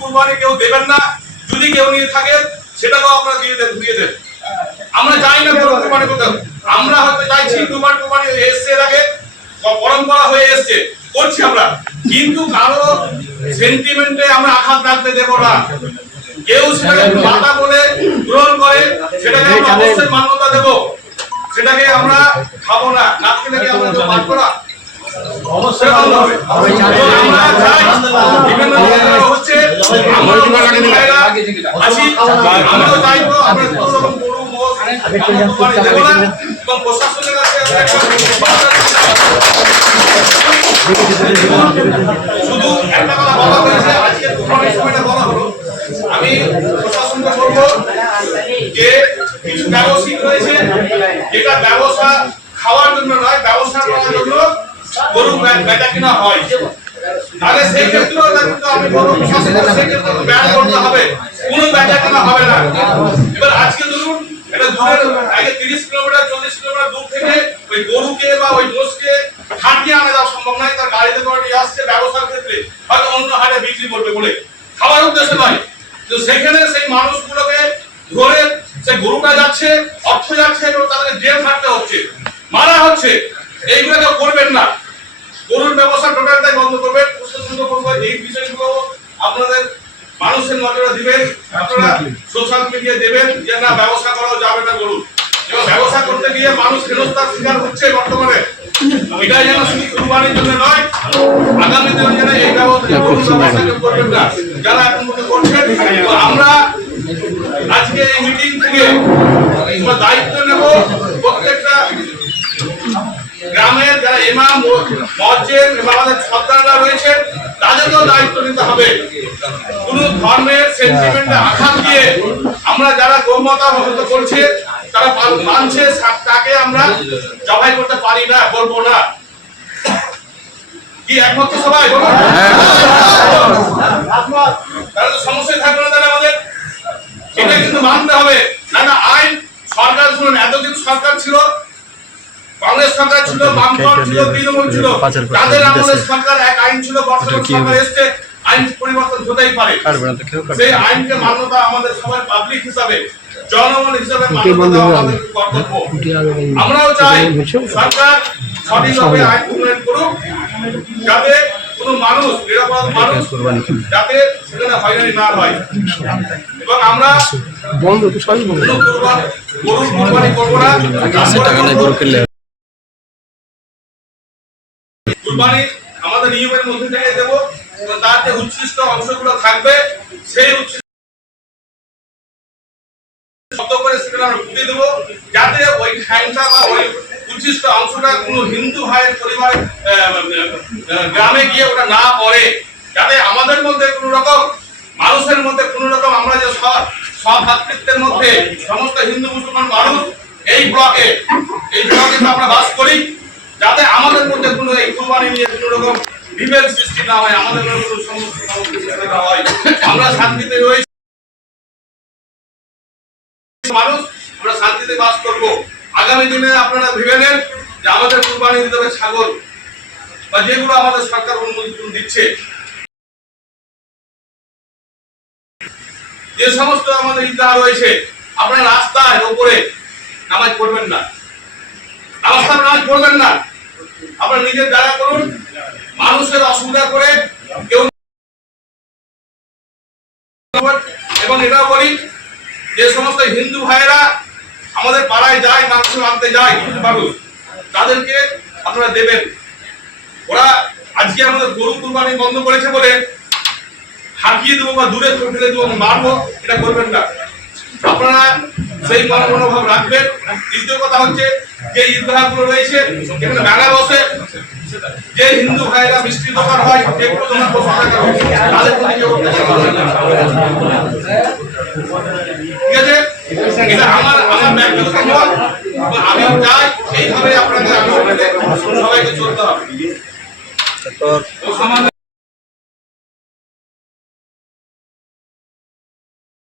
কুরবানি কেউ দেবেন না, যদি কেউ নিয়ে থাকেন সেটাও আপনারা দিয়ে দেন। আমরা চাই না গরু কুরবানি করতে, আমরা হয়তো চাইছি কুরবানি এসছে এর আগে পরম্পরা হয়ে এসছে করছি আমরা, কিন্তু কারো সেন্টিমেন্টে আমরা আঘাত রাখতে দেব না। কেউ সেটাকে মাতা বলে গ্রহণ করে সেটাকে আমরা অবশ্যই মান্যতা দেব, সেটাকে আমরা খাবো না, না খেলে আমরা তো বাদ করা অবশ্যই ভালো হবে। আমরা চাই বিভিন্ন জায়গায় হচ্ছে আমরা চাইবো আমরা কোনো রকম গরু মোষ কুরবানি দেব না, এবং প্রশাসনের কাছে শুধু একটা কথা বলা হয়েছে, আজকে কুরবানির সময়টা বলা হলো, আমি প্রশাসনকে বলবো যে কিছু ব্যবসায়িক রয়েছে যেটা ব্যবসা খাওয়ার জন্য নয়, ব্যবসা করার জন্য গরু বেচা কিনা হয়, তাহলে সেই ক্ষেত্রেও কিন্তু আমি বলবো প্রশাসনের সেই ক্ষেত্রে ব্যান করতে হবে, কোনো বেচা কিনা হবে না। এবার আজকে ধরুন এটা দূরের আগে 30 কিলোমিটার 40 কিলোমিটার দূর থেকে ওই গরুকে বা ওই মোষকে হাঁটিয়ে আনা যাওয়া সম্ভব নয়, তার গাড়িতে করে নিয়ে আসছে ব্যবসার ক্ষেত্রে হয়তো অন্য হাটে বিক্রি করবে বলে, খাওয়ার উদ্দেশ্যে নয়। তো সেখানে সেই মানুষগুলোকে ধরে সেই গরুটা যাচ্ছে, অর্থ যাচ্ছে এবং তাদেরকে জেল খাটতে হচ্ছে, মারা হচ্ছে, এইগুলো কেউ করবেন না। গরুর ব্যবসা টোটালটাই বন্ধ করবেন। প্রশাসনকে বলবো এই বিষয়গুলো আপনাদের মানুষের নজরে দিবেন, আপনারা সোশ্যাল মিডিয়ায় দেবেন যে না ব্যবসা করা যাবে না গরু, এবং ব্যবসা করতে গিয়ে মানুষ হেনস্থার শিকার হচ্ছে বর্তমানে। এটা যেন শুধু কুরবানির জন্য নয়, আগামী দিনে যেন এই ব্যবস্থা করবেন না যারা এখন পর্যন্ত করছেন। আমরা আজকে এই মিটিং থেকে আমরা দায়িত্ব নেব, প্রত্যেকটা গ্রামের যারা ইমাম মুয়াজ্জিন এবং আমাদের সর্দাররা রয়েছে তাদেরকেও দায়িত্ব নিতে হবে। কোন ধর্মের সেন্টিমেন্টে আঘাত দিয়ে আমরা যারা গৌমাতা হয়তো করছে তারা মানছে তাকে আমরা জবাই করতে পারি না, বলবো না। কি একমত সবাই বলুন? তাহলে তো সমস্যা থাকবে না তাহলে আমাদের, এটা কিন্তু মানতে হবে। না না আইন সরকার শুনুন, এতদিন সরকার ছিল, কংগ্রেস সরকার ছিল, বামফ্রন্ট ছিল, তৃণমূল ছিল, তাদের আমলের সরকার এক আইন ছিল, বর্তমান সরকার এসছে, আইন পরিবর্তন হতেই পারে। সেই আইনকে মান্যতা আমাদের সবার পাবলিক হিসাবে, জনগণ হিসাবে মান্যতা আমাদের কর্তব্য। আমরাও চাই সরকার সঠিকভাবে আইন প্রণয়ন করুক, যাতে কোনো মানুষ নিরাপদ মানুষ যাতে সেখানে হয়রানি না হয়, এবং আমরা গরু কুরবানি করবো না। কুরবানি আমাদের নিয়মের মধ্যে থেকে দেব, এবং তার যে উচ্ছিষ্ট অংশগুলো থাকবে সেই উচ্ছিষ্ট করে সেটা আমরা ফুটে দেবো, যাতে ওই খ্যাংটা বা ওই উচ্ছিষ্ট অংশটা কোনো হিন্দু ভাইয়ের পরিবার গ্রামে গিয়ে ওটা না পড়ে, যাতে আমাদের মধ্যে কোনো রকম মানুষের মধ্যে কোনো রকম আমরা যে সহভাতৃত্বের মধ্যে সমস্ত হিন্দু মুসলমান মানুষ এই ব্লকে আমরা বাস করি, যাতে আমাদের মধ্যে কোনো এই কুরবানি নিয়ে কোনো রকম বিভেদ সৃষ্টি না হয়, আমাদের মধ্যে কোনো সমস্যা না হয়, আমরা শান্তিতে রয়েছি মানুষ, আমরা শান্তিতে বাস করব। আগামী দিনে আপনারা ভেবে নেন যে আমাদের কুরবানি দিতে হবে ছাগল, বা যেগুলো আমাদের সরকার অনুমোদন দিচ্ছে, যে সমস্ত আমাদের ঈদগাহ রয়েছে, আপনারা রাস্তার উপরে নামাজ পড়বেন না, রাস্তায় নামাজ পড়বেন না, আপনারা নিজের জায়গা করুন, মানুষের অসুবিধা করে কেউ। এবং এটাও বলি যে সমস্ত হিন্দু ভাইয়েরা আমাদের পাড়ায় যায়, মাংস আনতে যায় হিন্দু মানুষ, তাদেরকে আপনারা দেবেন। ওরা আজকে আমাদের গরু কুরবানি বন্ধ করেছে বলে হাঁকিয়ে দেবো বা দূরে ফেলে দেবো, মারবো, এটা করবেন না। আপনারা সেই মনোভাব রাখবেন। দ্বিতীয় কথা হচ্ছে যে ঈদগাহগুলো রয়েছে যেখানে মেলা বসে, যে হিন্দু ভাইরা মিষ্টি দোকান হয়, যে কোনো দোকান বসে তাদের ঠিক আছে, এটা আমার ব্যক্তিগত মত, আমি চাই এইভাবে আপনাদের সবাইকে চলতে হবে।